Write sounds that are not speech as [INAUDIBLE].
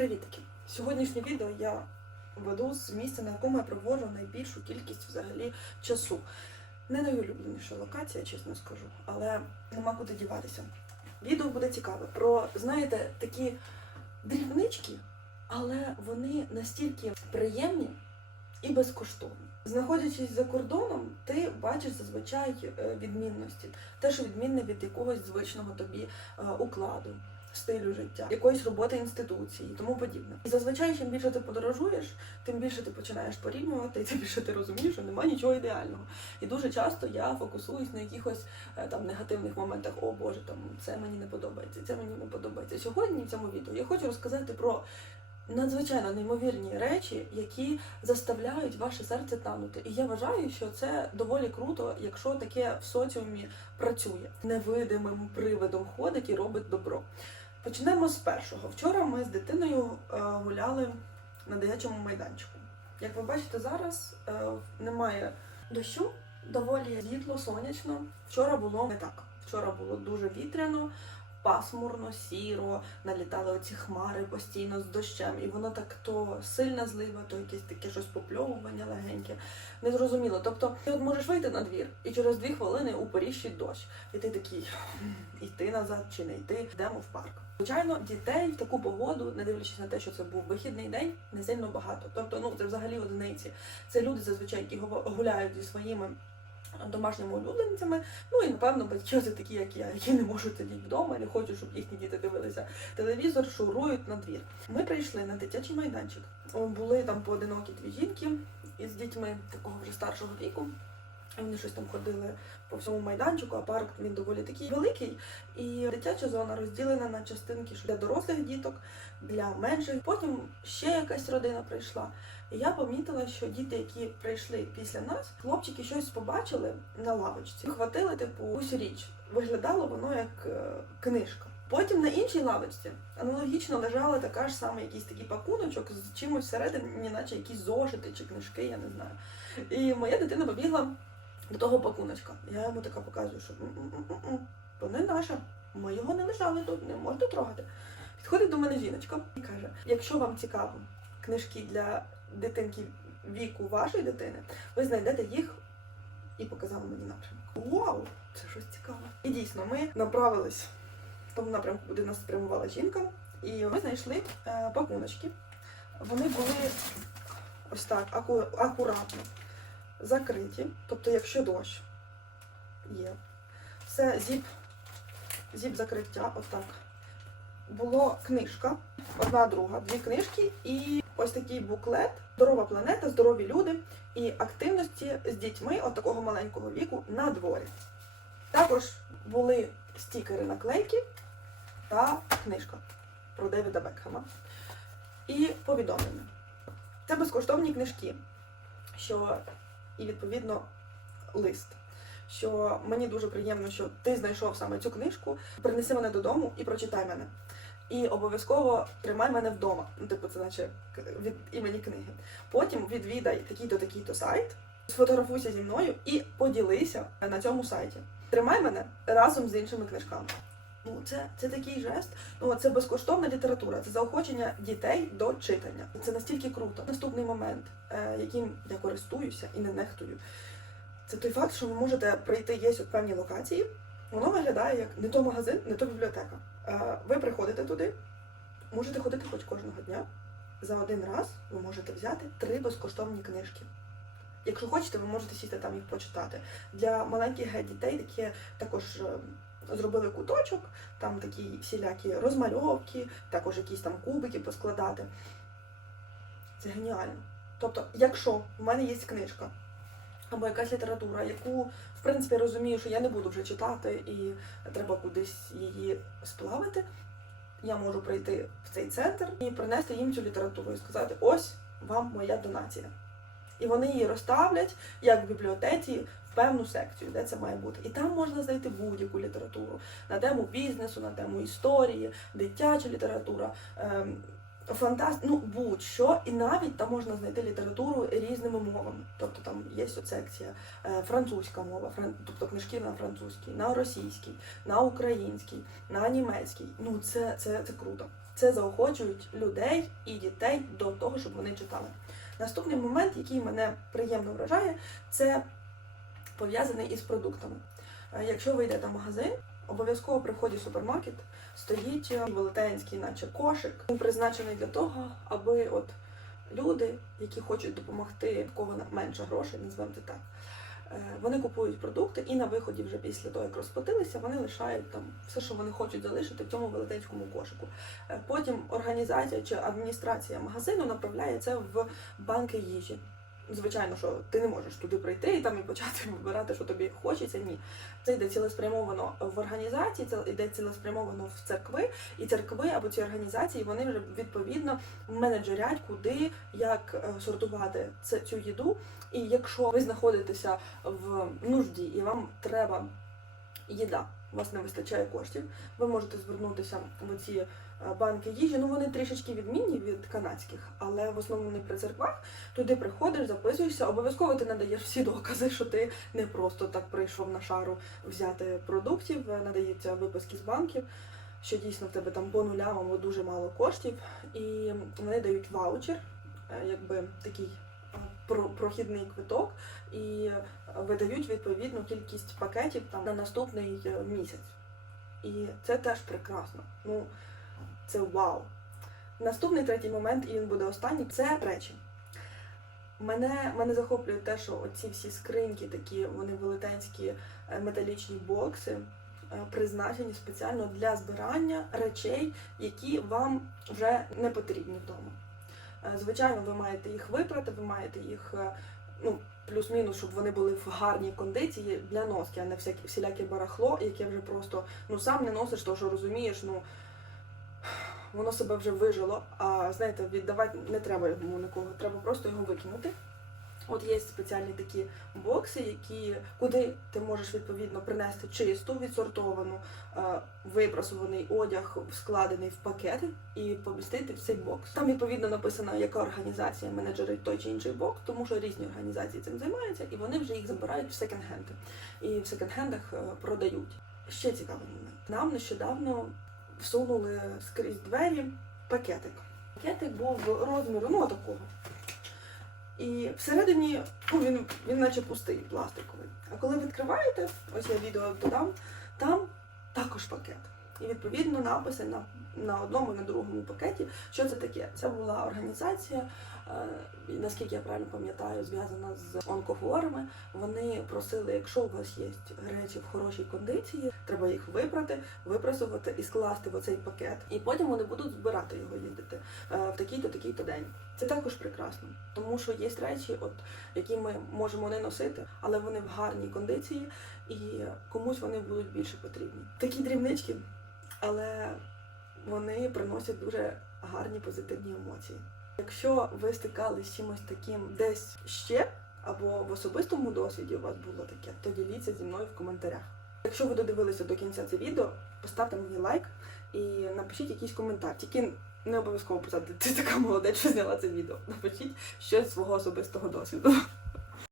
Привітки! Сьогоднішнє відео я веду з місця, на якому я проводжу найбільшу кількість взагалі часу. Не найулюбленіша локація, чесно скажу, але нема куди діватися. Відео буде цікаве про, знаєте, такі дрібнички, але вони настільки приємні і безкоштовні. Знаходячись за кордоном, ти бачиш зазвичай е, відмінності, те, що відмінне від якогось звичного тобі е, укладу стилю життя, якоїсь роботи інституції і тому подібне. І зазвичай, чим більше ти подорожуєш, тим більше ти починаєш порівнювати, і тим більше ти розумієш, що немає нічого ідеального. І дуже часто я фокусуюсь на якихось е, там негативних моментах. О Боже, там це мені не подобається, це мені не подобається. Сьогодні в цьому відео я хочу розказати про. Надзвичайно неймовірні речі, які заставляють ваше серце танути. І я вважаю, що це доволі круто, якщо таке в соціумі працює. Невидимим привидом ходить і робить добро. Почнемо з першого. Вчора ми з дитиною е, гуляли на дитячому майданчику. Як ви бачите, зараз е, немає дощу, доволі світло, сонячно. Вчора було не так. Вчора було дуже вітряно, пасмурно, сіро, налітали оці хмари постійно з дощем, і воно так то сильна злива, то якесь таке щось попльовування легеньке. Незрозуміло. Тобто, ти от можеш вийти на двір, і через дві хвилини у поріжжі дощ. І ти такий йти назад чи не йти, йдемо в парк. Звичайно, дітей в таку погоду, не дивлячись на те, що це був вихідний день, не сильно багато. Тобто, ну це взагалі одиниці. Це люди зазвичай, які гуляють зі своїми домашніми улюбленцями. Ну і напевно батьки такі, як я, які не можуть сидіти вдома, не хочуть, щоб їхні діти дивилися телевізор, шурують на двір. Ми прийшли на дитячий майданчик. Були там поодинокі дві жінки із дітьми такого вже старшого віку. Вони щось там ходили по всьому майданчику, а парк він доволі такий великий. І дитяча зона розділена на частинки для дорослих діток, для менших. Потім ще якась родина прийшла. І я помітила, що діти, які прийшли після нас, хлопчики щось побачили на лавочці, хватили типу якусь річ. Виглядало воно як е, книжка. Потім на іншій лавочці аналогічно лежала така ж сама якийсь такий пакуночок з чимось всередині, наче якісь зошити чи книжки, я не знаю. І моя дитина побігла до того пакуночка. Я йому така показую, що «М-м-м-м, то не наше. Ми його не лежали тут, не можете трогати. Підходить до мене жіночка і каже: якщо вам цікаво книжки для дитинки віку вашої дитини, ви знайдете їх і показали мені напрямок. Вау! Це щось цікаве. І дійсно, ми направились в тому напрямку, куди нас спрямувала жінка, і ми знайшли е, пакуночки. Вони були ось так аку- акуратно закриті. Тобто, якщо дощ є, все зіп, зіп закриття, отак. Було книжка, одна друга, дві книжки і ось такий буклет Здорова планета, здорові люди і активності з дітьми от такого маленького віку на дворі. Також були стікери наклейки та книжка про Девіда Бекхема. І повідомлення. Це безкоштовні книжки, що і відповідно лист. Що мені дуже приємно, що ти знайшов саме цю книжку, принеси мене додому і прочитай мене. І обов'язково тримай мене вдома. Ну, типу, це наче від імені книги. Потім відвідай такий-то такий-то сайт, сфотографуйся зі мною і поділися на цьому сайті. Тримай мене разом з іншими книжками. Ну, це, це такий жест. Ну, це безкоштовна література, це заохочення дітей до читання. Це настільки круто. Наступний момент, е, яким я користуюся і не нехтую, це той факт, що ви можете прийти є певні локації. Воно виглядає як не то магазин, не то бібліотека. Е, Ви приходите туди, можете ходити хоч кожного дня. За один раз ви можете взяти три безкоштовні книжки. Якщо хочете, ви можете сісти там їх почитати. Для маленьких дітей такі також е, зробили куточок, там такі всілякі розмальовки, також якісь там кубики поскладати. Це геніально. Тобто, якщо в мене є книжка або якась література, яку, в принципі, розумію, що я не буду вже читати і треба кудись її сплавити, я можу прийти в цей центр і принести їм цю літературу і сказати: ось вам моя донація. І вони її розставлять як в бібліотеці в певну секцію, де це має бути. І там можна знайти будь-яку літературу на тему бізнесу, на тему історії, дитяча література, ем, фантаст... ну будь-що. І навіть там можна знайти літературу різними мовами. Тобто там є секція е, французька мова, фран... тобто книжки на французькій, на російській, на українській, на німецькій. Ну це, це, це круто. це заохочують людей і дітей до того, щоб вони читали. Наступний момент, який мене приємно вражає, це пов'язаний із продуктами. Е, Якщо ви йдете в магазин, обов'язково при вході в супермаркет стоїть е, велетенський, наче кошик, Він призначений для того, аби от люди, які хочуть допомогти, в кого менше грошей, це так. е, Вони купують продукти і на виході, вже після того, як розплатилися, вони лишають там все, що вони хочуть залишити в цьому велетенському кошику. Е, Потім організація чи адміністрація магазину направляє це в банки їжі. Звичайно, що ти не можеш туди прийти і там і почати [LAUGHS] вибирати, що тобі хочеться. Ні, це йде цілеспрямовано в організації, це йде цілеспрямовано в церкви, і церкви або ці організації вони вже відповідно менеджерять, куди як е, сортувати цю їду. І якщо ви знаходитеся в нужді і вам треба їда, у вас не вистачає коштів, ви можете звернутися в ці е, банки їжі. Ну вони трішечки відмінні від канадських, але в основному не при церквах. Туди приходиш, записуєшся, обов'язково ти надаєш всі докази, що ти не просто так прийшов на шару взяти продуктів, е, надаються виписки з банків. Що дійсно в тебе там по нулям або дуже мало коштів, і вони дають ваучер, е, якби такий прохідний квиток, і видають відповідну кількість пакетів там на наступний е, місяць. І це теж прекрасно. Ну, це вау. Наступний третій момент, і він буде останній, це речі. Мене, мене захоплює те, що оці всі скриньки, такі вони велетенські е, металічні бокси, е, призначені спеціально для збирання речей, які вам вже не потрібні вдома. Е, Звичайно, ви маєте їх випрати, ви маєте їх е, ну, плюс-мінус, щоб вони були в гарній кондиції для носки, а не всякі, всіляке барахло, яке вже просто ну сам не носиш, тому що розумієш, ну воно себе вже вижило. А знаєте, віддавати не треба йому нікого, треба просто його викинути. От є спеціальні такі бокси, які куди ти можеш відповідно принести чисту, відсортовану, е, випрасуваний одяг, складений в пакети і помістити в цей бокс. Там відповідно написано, яка організація менеджерить той чи інший бокс, тому що різні організації цим займаються, і вони вже їх забирають в секонд-хенди. І в секонд-хендах е, продають. Ще цікавий момент. Нам нещодавно всунули скрізь двері пакетик. Пакетик був розміру, ну такого. І всередині ну, він, він наче пустий, пластиковий. А коли відкриваєте, ось я відео додам, там також пакет. І відповідно написи на, на одному і на другому пакеті. Що це таке? Це була організація, е, наскільки я правильно пам'ятаю, зв'язана з онкохворими. Вони просили, якщо у вас є речі в хорошій кондиції, треба їх випрати, випрасувати і скласти в оцей пакет. І потім вони будуть збирати його їздити е, в такий-то, такий-то день. Це також прекрасно, тому що є речі, от які ми можемо не носити, але вони в гарній кондиції, і комусь вони будуть більше потрібні. Такі дрібнички, але вони приносять дуже гарні позитивні емоції. Якщо ви стикались з чимось таким десь ще, або в особистому досвіді у вас було таке, то діліться зі мною в коментарях. Якщо ви додивилися до кінця це відео, поставте мені лайк і напишіть якийсь коментар. Тільки не обов'язково писати, ти така молодець, що зняла це відео. Напишіть щось свого особистого досвіду.